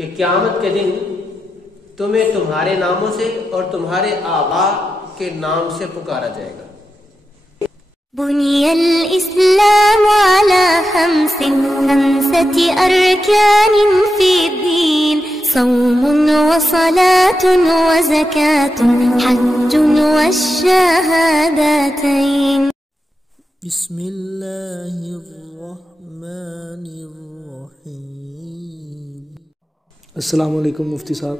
کہ قیامت کے دن تمہیں تمہارے ناموں سے اور تمہارے آبا کے نام سے پکارا جائے گا. بني الإسلام على خمسة أركان في الدين صوم وصلاة وزكاة حج والشهادتين. بسم اللہ الرحمن الرحیم. السلام علیکم مفتی صاحب.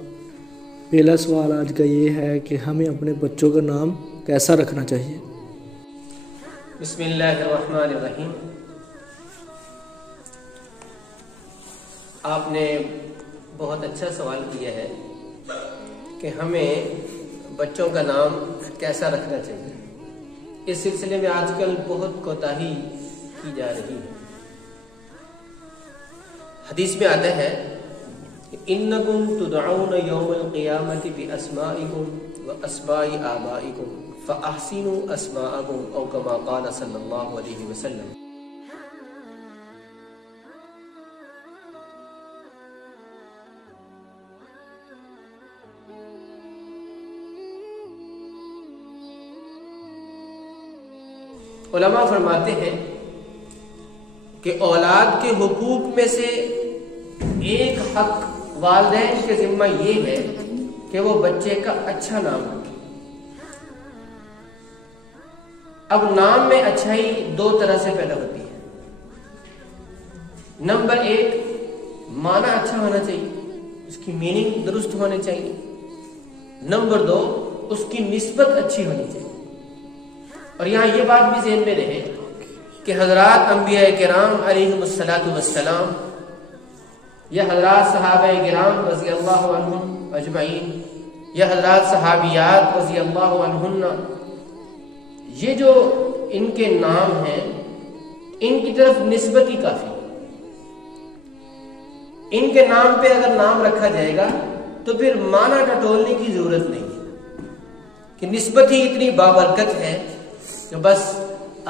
پہلا سوال آج کا یہ ہے کہ ہمیں اپنے بچوں کا نام کیسا رکھنا چاہیے؟ بسم اللہ الرحمن الرحیم. آپ نے بہت اچھا سوال کیا ہے کہ ہمیں بچوں کا نام کیسا رکھنا چاہیے. اس سلسلے میں آج کل بہت کوتاہی کی جا رہی ہے. حدیث میں آتا ہے انکم تدعون یوم القیامت باسمائکم واسماء آبائکم فاحسنوا اسماءکم او کما قال صلی اللہ علیہ وسلم. علماء فرماتے ہیں کہ اولاد کے حقوق میں سے ایک حق والدین کے ذمہ یہ ہے کہ وہ بچے کا اچھا نام رکھے. اب نام میں اچھائی دو طرح سے پیدا ہوتی ہے. نمبر ایک، معنی اچھا ہونا چاہیے، اس کی میننگ درست ہونے چاہیے. نمبر دو، اس کی نسبت اچھی ہونی چاہیے. اور یہاں یہ بات بھی ذہن میں رہے کہ حضرات انبیاء کرام علیہم السلام یا حضرات صحابہ کرام رضی اللہ عنہم اجمعین یا حضرات صحابیات رضی اللہ عنہن، یہ جو ان کے نام ہیں ان کی طرف نسبت ہی کافی. ان کے نام پہ اگر نام رکھا جائے گا تو پھر معنی ٹٹولنے کی ضرورت نہیں ہے کہ نسبت ہی اتنی بابرکت ہے کہ بس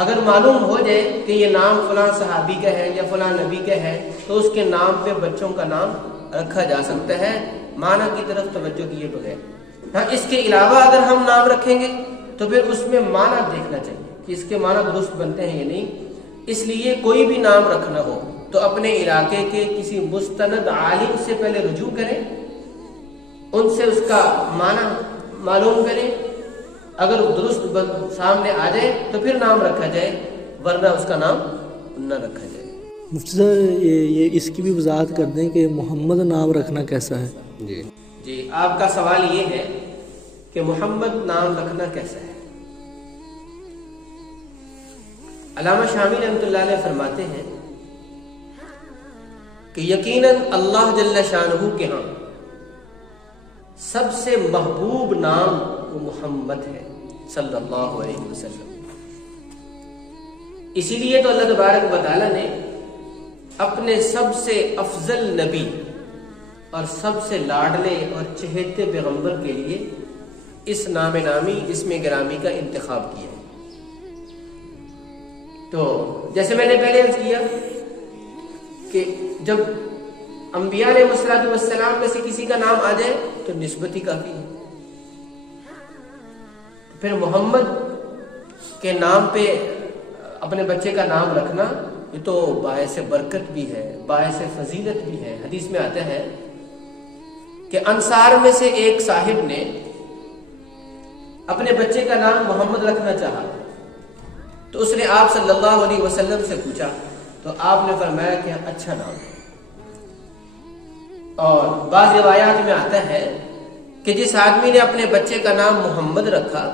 اگر معلوم ہو جائے کہ یہ نام فلاں صحابی کا ہے یا فلاں نبی کا ہے تو اس کے نام پہ بچوں کا نام رکھا جا سکتا ہے معنی کی طرف توجہ کیے بغیر. ہاں، اس کے علاوہ اگر ہم نام رکھیں گے تو پھر اس میں معنی دیکھنا چاہیے کہ اس کے معنی درست بنتے ہیں یا نہیں. اس لیے کوئی بھی نام رکھنا ہو تو اپنے علاقے کے کسی مستند عالم سے پہلے رجوع کریں، ان سے اس کا معنی معلوم کریں. اگر درست سامنے آ جائے تو پھر نام رکھا جائے، ورنہ اس کا نام نہ رکھا جائے. مفتی صاحب یہ اس کی بھی وضاحت کر دیں کہ محمد نام رکھنا کیسا ہے؟ جی آپ کا سوال یہ ہے کہ محمد نام رکھنا کیسا ہے. علامہ شامی رحمۃ اللہ علیہ فرماتے ہیں کہ یقیناً اللہ جل شانہ کے ہاں سب سے محبوب نام وہ محمد ہے صلی اللہ علیہ وسلم. اسی لیے تو اللہ تبارک و تعالی نے اپنے سب سے افضل نبی اور سب سے لاڈلے اور چہیتے پیغمبر کے لیے اس نام نامی اسم گرامی کا انتخاب کیا. تو جیسے میں نے پہلے عرض کیا کہ جب انبیاء علیہ السلام میں سے کسی کا نام آ جائے تو نسبت ہی کافی ہے. پھر محمد کے نام پہ اپنے بچے کا نام رکھنا یہ تو باعث برکت بھی ہے، باعث فضیلت بھی ہے. حدیث میں آتا ہے کہ انصار میں سے ایک صاحب نے اپنے بچے کا نام محمد رکھنا چاہا تو اس نے آپ صلی اللہ علیہ وسلم سے پوچھا تو آپ نے فرمایا کہ اچھا نام ہے. اور بعض روایات میں آتا ہے کہ جس آدمی نے اپنے بچے کا نام محمد رکھا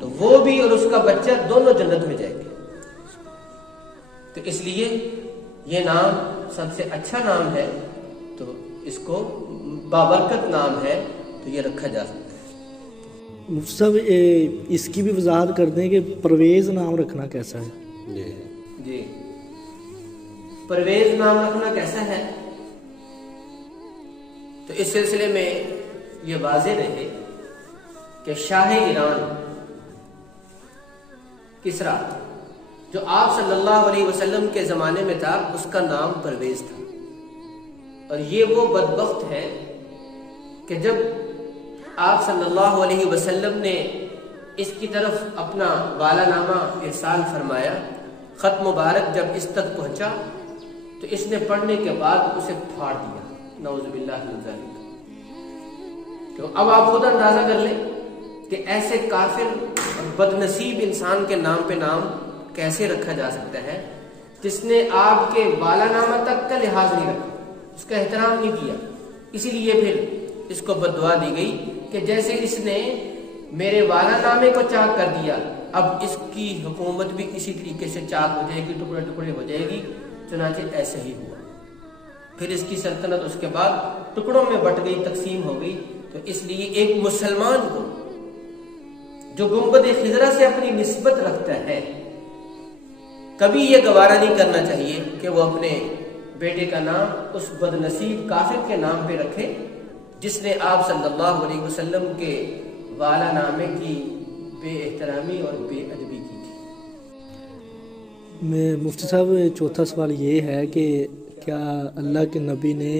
تو وہ بھی اور اس کا بچہ دونوں جنت میں جائیں گے. تو اس لیے یہ نام سب سے اچھا نام ہے، تو اس کو بابرکت نام ہے تو یہ رکھا جا سکتا ہے. مفتی صاحب اس کی بھی وضاحت کر دیں کہ پرویز نام رکھنا کیسا ہے؟ جی پرویز نام رکھنا کیسا ہے تو اس سلسلے میں یہ واضح رہے کہ شاہ ایران کسرا جو آپ صلی اللہ علیہ وسلم کے زمانے میں تھا اس کا نام پرویز تھا. اور یہ وہ بدبخت ہے کہ جب آپ صلی اللہ علیہ وسلم نے اس کی طرف اپنا والا نامہ ارسال فرمایا، خط مبارک جب اس تک پہنچا تو اس نے پڑھنے کے بعد اسے پھاڑ دیا، نعوذ باللہ من ذالک۔ تو اب آپ خود اندازہ کر لیں کہ ایسے کافر اور بد نصیب انسان کے نام پہ نام کیسے رکھا جا سکتا ہے جس نے آپ کے والا نامہ تک کا لحاظ نہیں رکھا، اس کا احترام نہیں کیا۔ اسی لیے پھر اس کو بد دعا دی گئی کہ جیسے اس نے میرے والا نامے کو چاک کر دیا، اب اس کی حکومت بھی اسی طریقے سے چاک ہو جائے گی، ٹکڑے ٹکڑے ہو جائے گی۔ چنانچہ ایسے ہی ہوا، پھر اس کی سلطنت اس کے بعد ٹکڑوں میں بٹ گئی، تقسیم ہو گئی۔ تو اس لیے ایک مسلمان کو جو گنبد خضرا سے اپنی نسبت رکھتا ہے، کبھی یہ گوارا نہیں کرنا چاہیے کہ وہ اپنے بیٹے کا نام اس بد نصیب کافر کے نام پہ رکھے جس نے آپ صلی اللہ علیہ وسلم کے والا نامے کی بے احترامی اور بے ادبی کی تھی۔ مفتی صاحب، چوتھا سوال یہ ہے کہ کیا اللہ کے نبی نے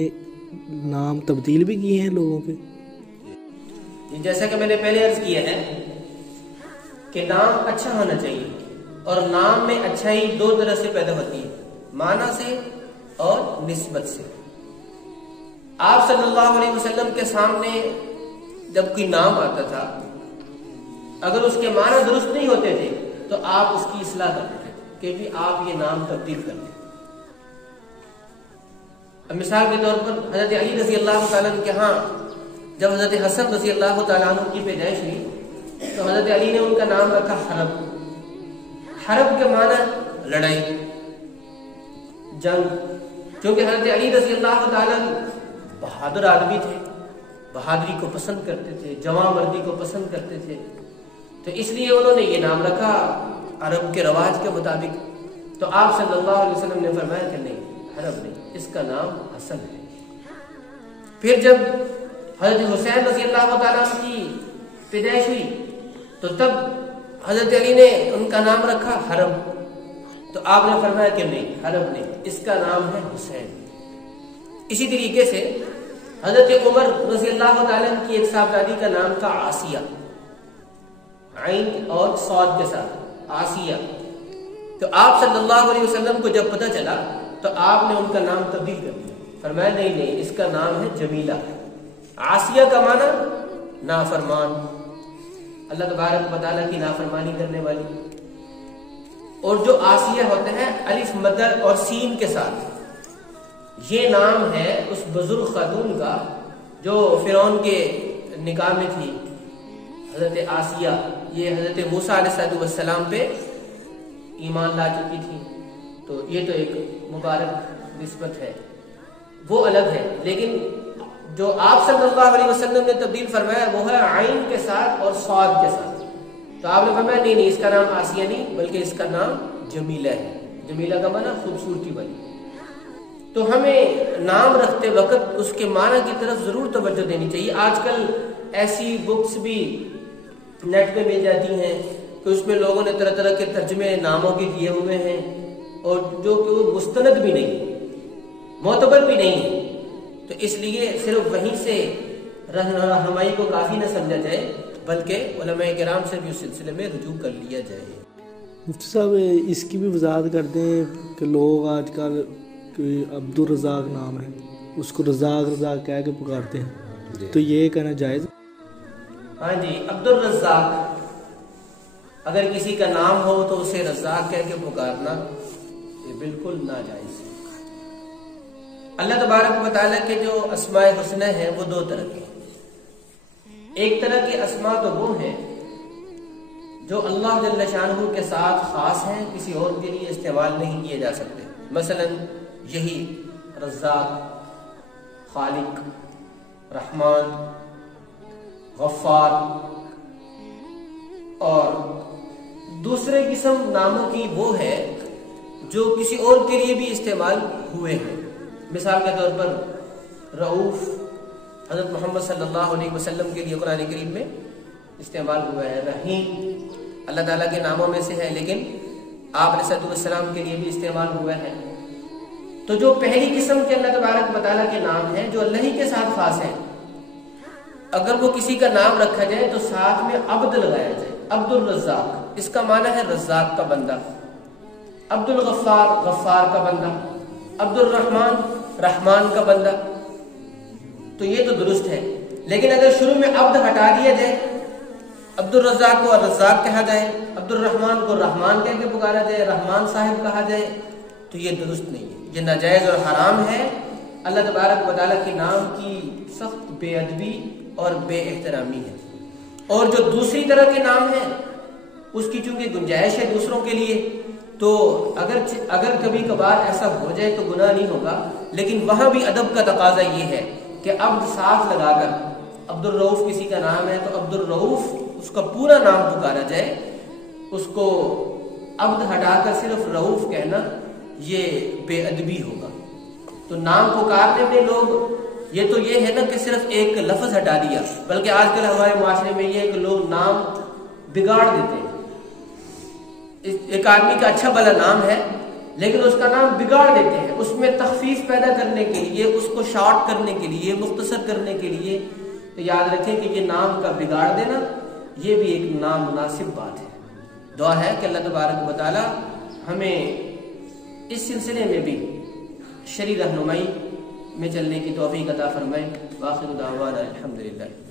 نام تبدیل بھی کیے ہیں لوگوں کے؟ جیسا کہ میں نے پہلے عرض کیا ہے کہ نام اچھا ہونا چاہیے، اور نام میں اچھائی دو طرح سے پیدا ہوتی ہے، معنی سے اور نسبت سے۔ آپ صلی اللہ علیہ وسلم کے سامنے جب کوئی نام آتا تھا، اگر اس کے معنی درست نہیں ہوتے تھے تو آپ اس کی اصلاح کرتے تھے کہ بھی آپ یہ نام تبدیل کر لیں۔ اب مثال کے طور پر حضرت علی رضی اللہ تعالیٰ عنہ کے ہاں جب حضرت حسن رضی اللہ تعالیٰ عنہ کی پیدائش ہوئی تو حضرت علی نے ان کا نام رکھا حرب۔ حرب کے معنی لڑائی، جنگ، کیونکہ حضرت علی رضی اللہ تعالیٰ بہادر آدمی تھے، بہادری کو پسند کرتے تھے، جواں مردی کو پسند کرتے تھے، تو اس لیے انہوں نے یہ نام رکھا عرب کے رواج کے مطابق۔ تو آپ صلی اللہ علیہ وسلم نے فرمایا کہ نہیں، حرب نہیں، اس کا نام حسن ہے۔ پھر جب حضرت حسین رضی اللہ تعالیٰ کی پیدائش ہوئی تو تب حضرت علی نے ان کا نام رکھا حرب، تو آپ نے فرمایا کہ نہیں، حرب نہیں، اس کا نام ہے حسین۔ اسی طریقے سے حضرت عمر رضی اللہ تعالیٰ کی ایک صاحبزادی کا نام تھا آسیہ، عین اور صاد کے ساتھ آسیہ۔ تو آپ صلی اللہ علیہ وسلم کو جب پتہ چلا تو آپ نے ان کا نام تبدیل کر دیا، فرمایا نہیں نہیں، اس کا نام ہے جمیلہ۔ آسیہ کا معنی نافرمان، اللہ تبارک و تعالیٰ کی نافرمانی کرنے والی، اور جو آسیہ ہوتے ہیں الف مدر اور سین کے ساتھ، یہ نام ہے اس بزرگ خاتون کا جو فرعون کے نکاح میں تھی، حضرت آسیہ۔ یہ حضرت موسیٰ علیہ السلام پہ ایمان لا چکی تھی، تو یہ تو ایک مبارک نسبت ہے، وہ الگ ہے۔ لیکن جو آپ صلی اللہ علیہ وسلم نے تبدیل فرمایا وہ ہے عین کے ساتھ اور صاد کے ساتھ۔ تو آپ نے فرمایا نہیں نہیں، اس کا نام آسیہ نہیں بلکہ اس کا نام جمیلہ ہے۔ جمیلہ کا معنی خوبصورتی والی۔ تو ہمیں نام رکھتے وقت اس کے معنی کی طرف ضرور توجہ دینی چاہیے۔ آج کل ایسی بکس بھی نیٹ پہ مل جاتی ہیں کہ اس میں لوگوں نے طرح طرح کے ترجمے ناموں کے کیے ہوئے ہیں، اور جو کہ وہ مستند بھی نہیں، معتبر بھی نہیں ہے۔ تو اس لیے صرف وہیں سے رہنمائی کو کافی نہ سمجھا جائے بلکہ علماء کرام سے بھی اس سلسلے میں رجوع کر لیا جائے۔ مفتی صاحب، اس کی بھی وضاحت کر دیں کہ لوگ آج کل عبد الرزاق نام ہے، اس کو رزاق رزاق کہہ کے پکارتے ہیں، تو یہ کہنا جائز؟ ہاں جی، عبد الرزاق، اگر کسی کا نام ہو تو اسے رزاق کہہ کے پکارنا یہ بالکل ناجائز ہے۔ اللہ تبارک و تعالیٰ کے جو اسماء حسنہ ہیں وہ دو طرح کے ہیں۔ ایک طرح کے اسماء تو وہ ہیں جو اللہ جل شانہ کے ساتھ خاص ہیں، کسی اور کے لیے استعمال نہیں کیے جا سکتے، مثلا یہی رزاق، خالق، رحمان، غفار۔ اور دوسرے قسم ناموں کی وہ ہے جو کسی اور کے لیے بھی استعمال ہوئے ہیں، مثال کے طور پر رؤوف حضرت محمد صلی اللہ علیہ وسلم کے لیے قرآن کریم میں استعمال ہوا ہے، رحیم اللہ تعالیٰ کے ناموں میں سے ہے لیکن آپ علیہ السلام کے لیے بھی استعمال ہوا ہے۔ تو جو پہلی قسم کے اللہ تبارک و تعالیٰ کے نام ہیں جو اللہ ہی کے ساتھ خاص ہیں، اگر وہ کسی کا نام رکھا جائے تو ساتھ میں عبد لگایا جائے، عبد الرزاق، اس کا معنی ہے رزاق کا بندہ، عبد الغفار، غفار کا بندہ، عبد الرحمن، رحمان کا بندہ، تو یہ تو درست ہے۔ لیکن اگر شروع میں عبد ہٹا دیا جائے، عبد الرزاق کو الرزاق کہا جائے، عبد الرحمن کو رحمان کہہ کے پکارا جائے، رحمان صاحب کہا جائے، تو یہ درست نہیں ہے، یہ ناجائز اور حرام ہے۔ اللہ تبارک و تعالیٰ کے نام کی سخت بے ادبی اور بے احترامی ہے۔ اور جو دوسری طرح کے نام ہیں اس کی چونکہ گنجائش ہے دوسروں کے لیے، تو اگر کبھی کبھار ایسا ہو جائے تو گناہ نہیں ہوگا، لیکن وہاں بھی ادب کا تقاضا یہ ہے کہ عبد ساتھ لگا کر، عبد الرؤوف کسی کا نام ہے تو عبد الرؤوف اس کا پورا نام پکارا جائے، اس کو عبد ہٹا کر صرف رؤوف کہنا یہ بے ادبی ہوگا۔ تو نام پکارنے میں لوگ یہ ہے نا کہ صرف ایک لفظ ہٹا دیا، بلکہ آج کل ہمارے معاشرے میں یہ ہے کہ لوگ نام بگاڑ دیتے ہیں۔ ایک آدمی کا اچھا بھلا نام ہے لیکن اس کا نام بگاڑ دیتے ہیں، اس میں تخفیف پیدا کرنے کے لیے، اس کو شارٹ کرنے کے لیے، مختصر کرنے کے لیے۔ تو یاد رکھیں کہ یہ نام کا بگاڑ دینا یہ بھی ایک نامناسب بات ہے۔ دعا ہے کہ اللہ تبارک و تعالی ہمیں اس سلسلے میں بھی شرعی رہنمائی میں چلنے کی توفیق عطا فرمائے۔ وآخر دعوانا الحمدللہ۔